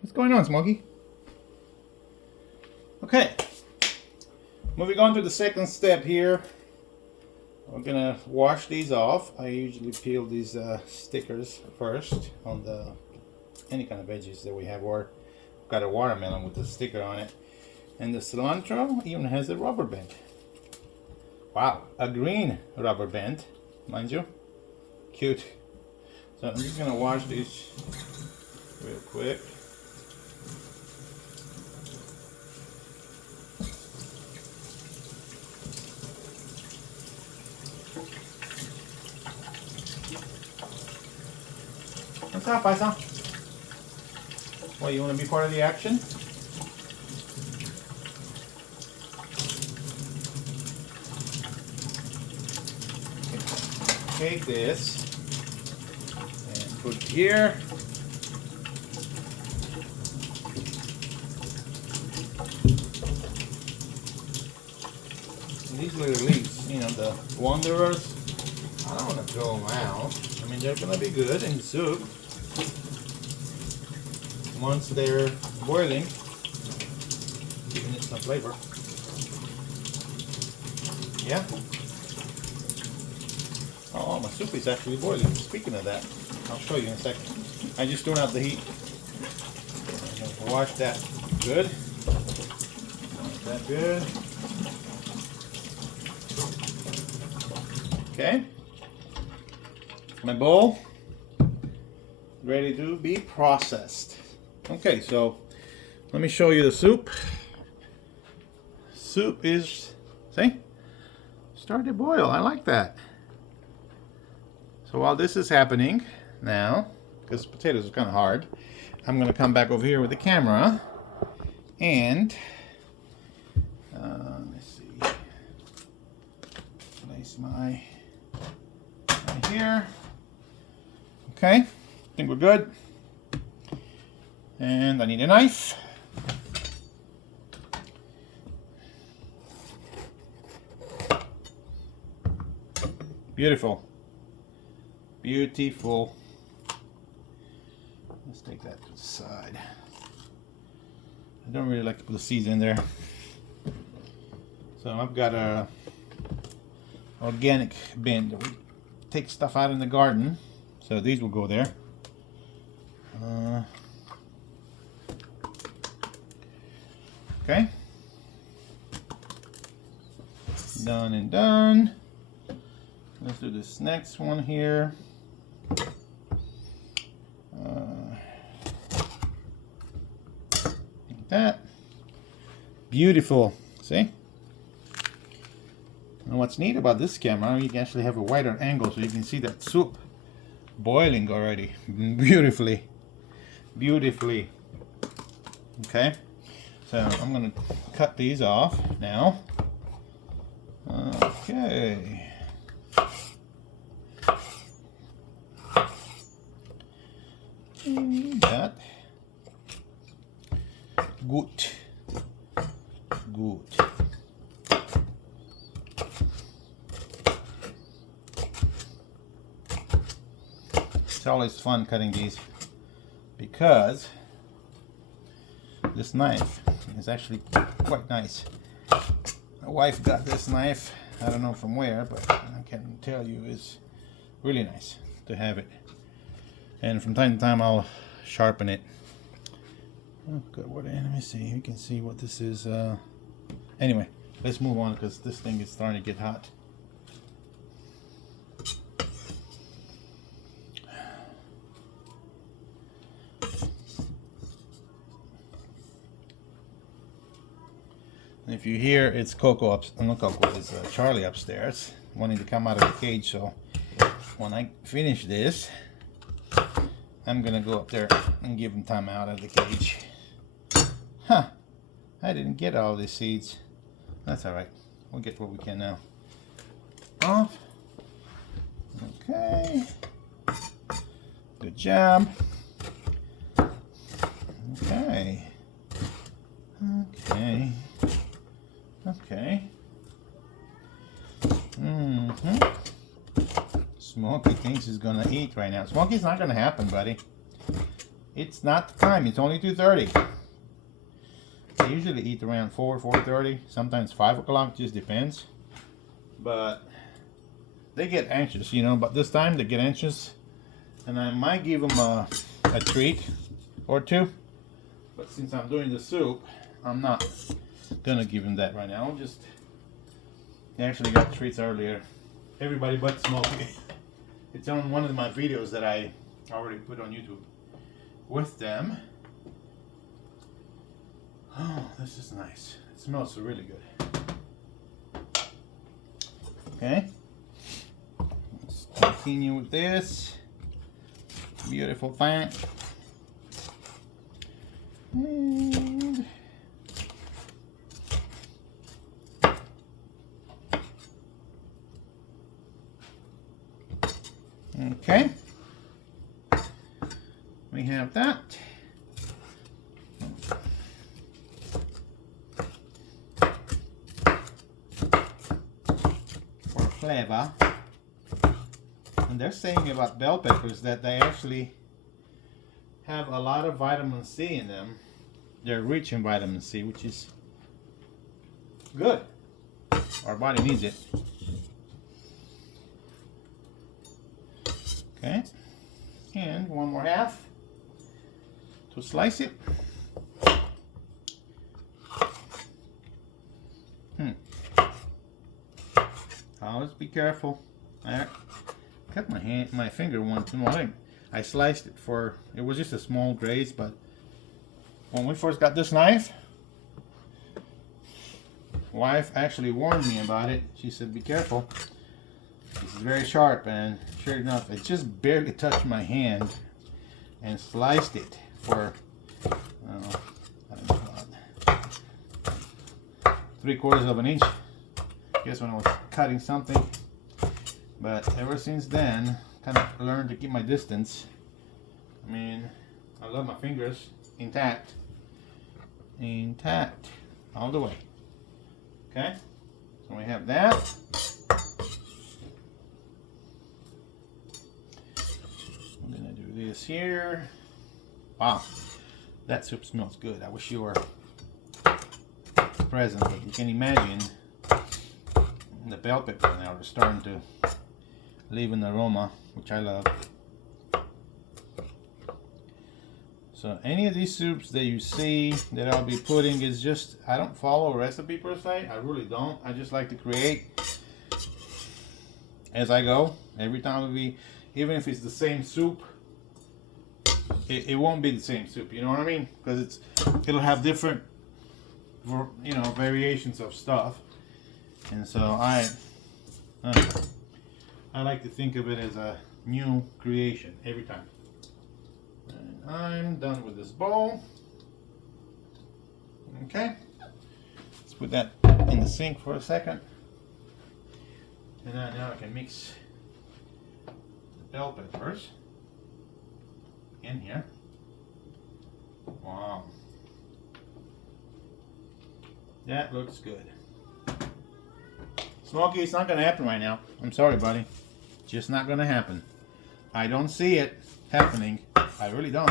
What's going on, Smokey? Okay. Moving on to the second step here. We're gonna wash these off. I usually peel these stickers first on the any kind of veggies that we have, or got a watermelon with the sticker on it. And the cilantro even has a rubber band. Wow, a green rubber band, mind you. Cute. So I'm just gonna wash these real quick. What's up, Paisa? What, you want to be part of the action? Take this and put it here. These little leaves, you know, the wanderers, I don't want to throw them out. I mean, they're going to be good in soup. Once they're boiling, giving it some flavor. Yeah. Oh, my soup is actually boiling. Speaking of that, I'll show you in a second. I just turned out the heat. Wash that good. Wash that good. Okay. My bowl ready to be processed. Okay, so let me show you the soup. Soup is, see, started to boil. I like that. So while this is happening now, because potatoes are kind of hard, I'm going to come back over here with the camera and let's see, place my right here. Okay, I think we're good. And I need a knife. Beautiful. Beautiful. Let's take that to the side. I don't really like to put the seeds in there. So I've got a organic bin that we take stuff out in the garden. So these will go there. Okay. Done and done. Let's do this next one here. Like that. Beautiful. See? And what's neat about this camera, you can actually have a wider angle so you can see that soup boiling already beautifully. Beautifully. Okay. So I'm going to cut these off now. Okay. That. Good. Good. It's always fun cutting these because this knife is actually quite nice. My wife got this knife, I don't know from where, but I can tell you it's really nice to have it. And from time to time I'll sharpen it. Oh, good. Let me see. You can see what this is. Anyway, let's move on because this thing is starting to get hot. And if you hear, it's Coco not Coco, it's Charlie upstairs wanting to come out of the cage. So when I finish this, I'm gonna go up there and give him time out of the cage. Huh, I didn't get all these seeds. That's all right, we'll get what we can now. Off. Okay, good job. Okay, okay, okay. Smokey thinks he's gonna eat right now. Smokey's not gonna happen, buddy. it's not the time. It's only 2:30. I usually eat around 4:30, sometimes 5 o'clock, just depends. But they get anxious, you know, but this time they get anxious, and I might give them a treat or two. But since I'm doing the soup, I'm not gonna give them that right now. They actually got treats earlier. Everybody but Smokey. It's on one of my videos that I already put on YouTube with them. Oh, this is nice. It smells really good. Okay. Let's continue with this. Beautiful thing. And okay. We have that. For flavor. And they're saying about bell peppers that they actually have a lot of vitamin C in them. They're rich in vitamin C, which is good. Our body needs it. Okay. And one more half to slice it. Always be careful. I cut my finger once in a while. I sliced it it was just a small graze, but when we first got this knife, wife actually warned me about it. She said, be careful. This is very sharp, and sure enough, it just barely touched my hand and sliced it for, I don't know, about 3/4 of an inch. I guess when I was cutting something. But ever since then, kind of learned to keep my distance. I mean, I love my fingers intact. Intact. All the way. Okay? So we have that. I'm gonna do this here. Wow. That soup smells good. I wish you were present, but you can imagine the bell pepper now are starting to leave an aroma, which I love. So any of these soups that you see that I'll be putting is just, I don't follow a recipe per se. I really don't. I just like to create as I go. Every time even if it's the same soup, it won't be the same soup. You know what I mean? Because it'll have different, you know, variations of stuff. And so I like to think of it as a new creation every time. And I'm done with this bowl. Okay. Let's put that in the sink for a second. And now I can mix the bell peppers in here. Wow. That looks good. Smokey, it's not going to happen right now. I'm sorry, buddy. Just not going to happen. I don't see it happening. I really don't.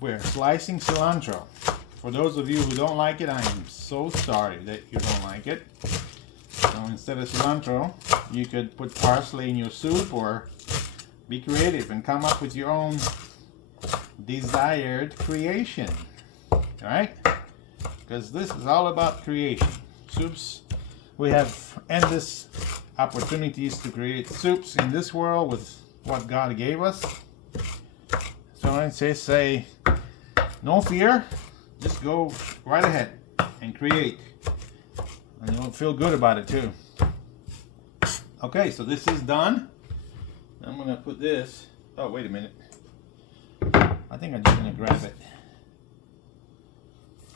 We're slicing cilantro. For those of you who don't like it, I am so sorry that you don't like it. So instead of cilantro, you could put parsley in your soup, or be creative and come up with your own desired creation. Alright? Because this is all about creation. Soups, we have endless opportunities to create soups in this world with what God gave us. So I say no fear, just go right ahead and create. And you'll feel good about it too. Okay, so this is done. I'm going to put this, oh wait a minute. I think I'm just going to grab it.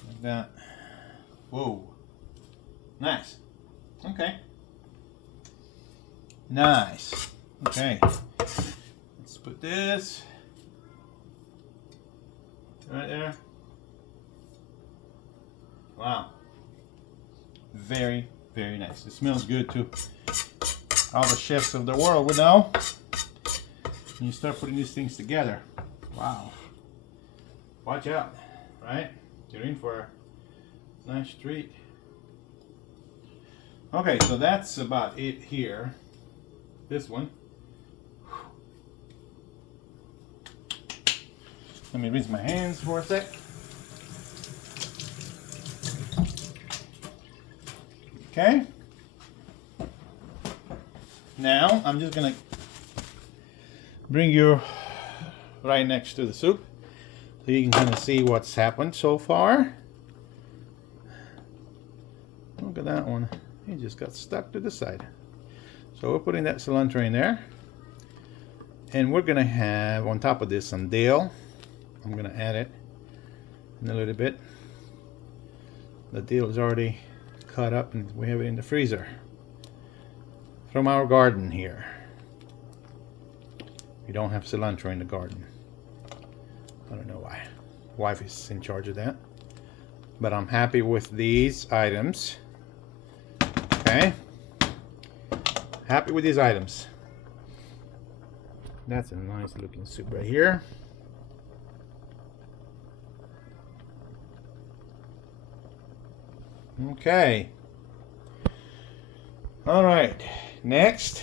Like that. Whoa. Nice. Okay. Nice. Okay. Let's put this right there. Wow. Very, very nice. It smells good too. all the chefs of the world would know. And you start putting these things together. Wow. Watch out, right? You're in for a nice treat. Okay, so that's about it here. This one. Let me rinse my hands for a sec. Okay. Now I'm just gonna bring you right next to the soup so you can kind of see what's happened so far. Look at that one. It just got stuck to the side. So we're putting that cilantro in there. And we're gonna have on top of this some dill. I'm gonna add it in a little bit. The dill is already cut up and we have it in the freezer from our garden here. We don't have cilantro in the garden. I don't know why. Wife is in charge of that. But I'm happy with these items. Okay. Happy with these items. That's a nice looking soup right here. Okay. All right. Next,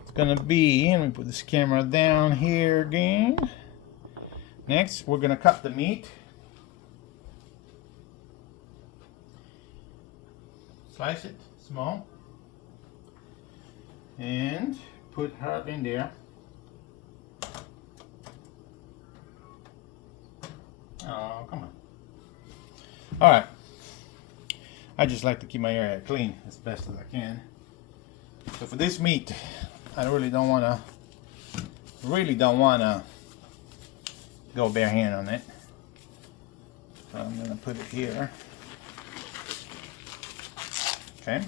it's gonna be. Let me put this camera down here again. Next, we're gonna cut the meat. Slice it small. And put her in there. Oh, come on. All right. I just like to keep my area clean as best as I can. So for this meat, I really don't want to go bare hand on it. So I'm going to put it here. Okay.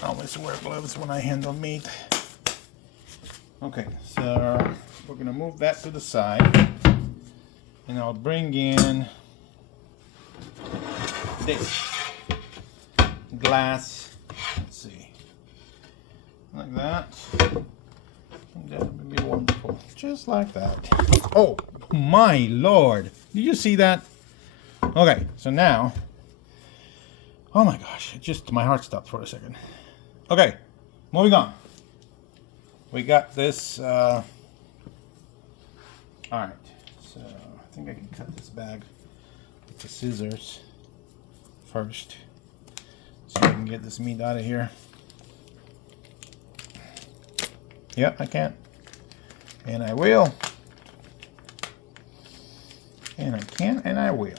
I always wear gloves when I handle meat. Okay, so we're going to move that to the side. And I'll bring in this glass, let's see, like that. And that would be wonderful, just like that. Oh my Lord, did you see that? Okay, so now, oh my gosh, it just, my heart stopped for a second. Okay, moving on. We got this, all right. So I think I can cut this bag with the scissors first so I can get this meat out of here. Yep, I can. And I will. And I can and I will.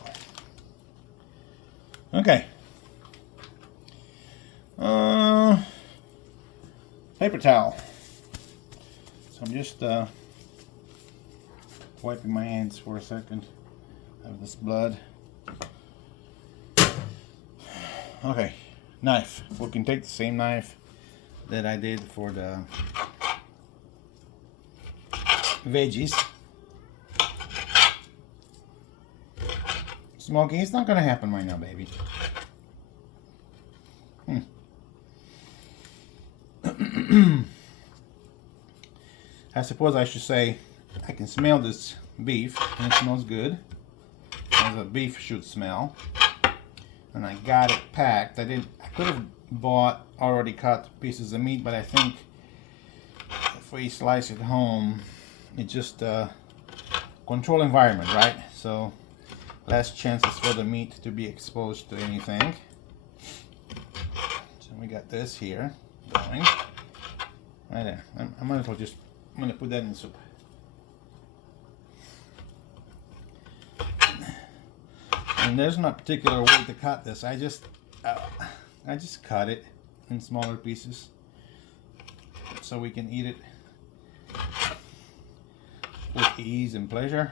Okay. Paper towel. So I'm just wiping my hands for a second of this blood. Okay, knife. We can take the same knife that I did for the veggies. Smokey, it's not gonna happen right now, baby. I suppose I should say I can smell this beef and it smells good, as a beef should smell. And I got it packed. I could have bought already cut pieces of meat, but I think if we slice it home, it just control environment, right? So less chances for the meat to be exposed to anything. So we got this here going right there. I might as well just, I'm gonna put that in the soup. And there's no particular way to cut this. I just cut it in smaller pieces so we can eat it with ease and pleasure.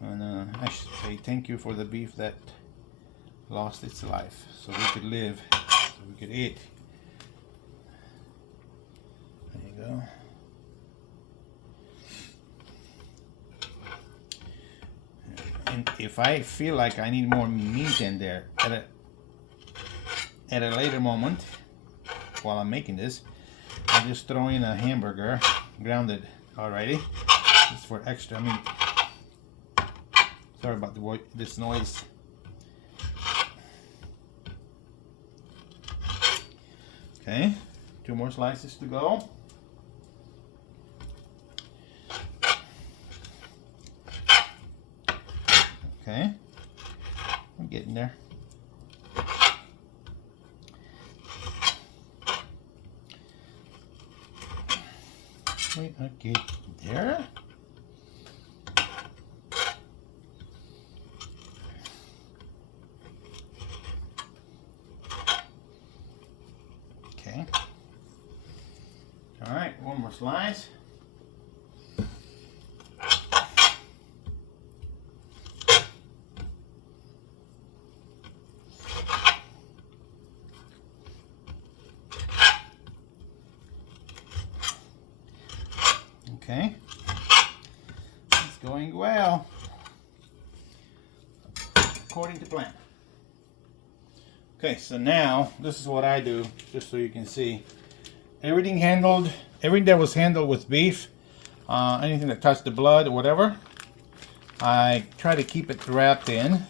And I should say thank you for the beef that lost its life so we could live, so we could eat. There you go. And if I feel like I need more meat in there at a later moment while I'm making this, I just throw in a hamburger, grounded already, just for extra meat. Sorry about this noise. Okay, 2 more slices to go. Okay, I'm getting there. Wait, okay, there. Okay. All right, 1 more slice. Okay, it's going well, according to plan. Okay, so now this is what I do, just so you can see. Everything that was handled with beef, anything that touched the blood or whatever, I try to keep it wrapped in.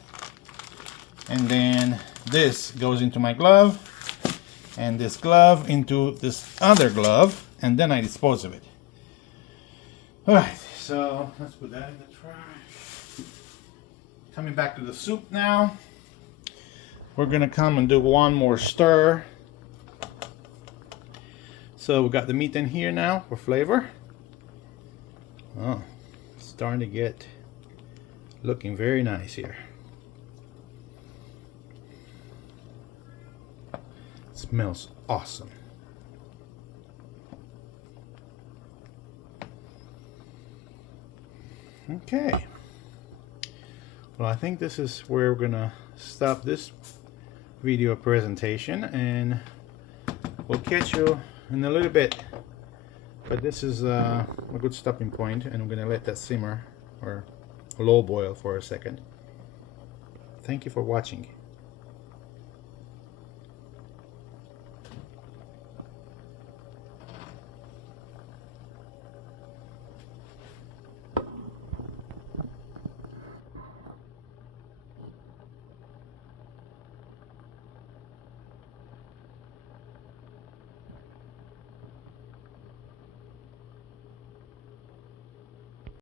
And then this goes into my glove, and this glove into this other glove, and then I dispose of it. Alright, so let's put that in the trash. Coming back to the soup now. We're gonna come and do 1 more stir. So we got the meat in here now for flavor. Oh, it's starting to get looking very nice here. It smells awesome. Okay, well, I think this is where we're gonna stop this video presentation, and we'll catch you in a little bit. But this is a good stopping point, and I'm gonna let that simmer or low boil for a second. Thank you for watching.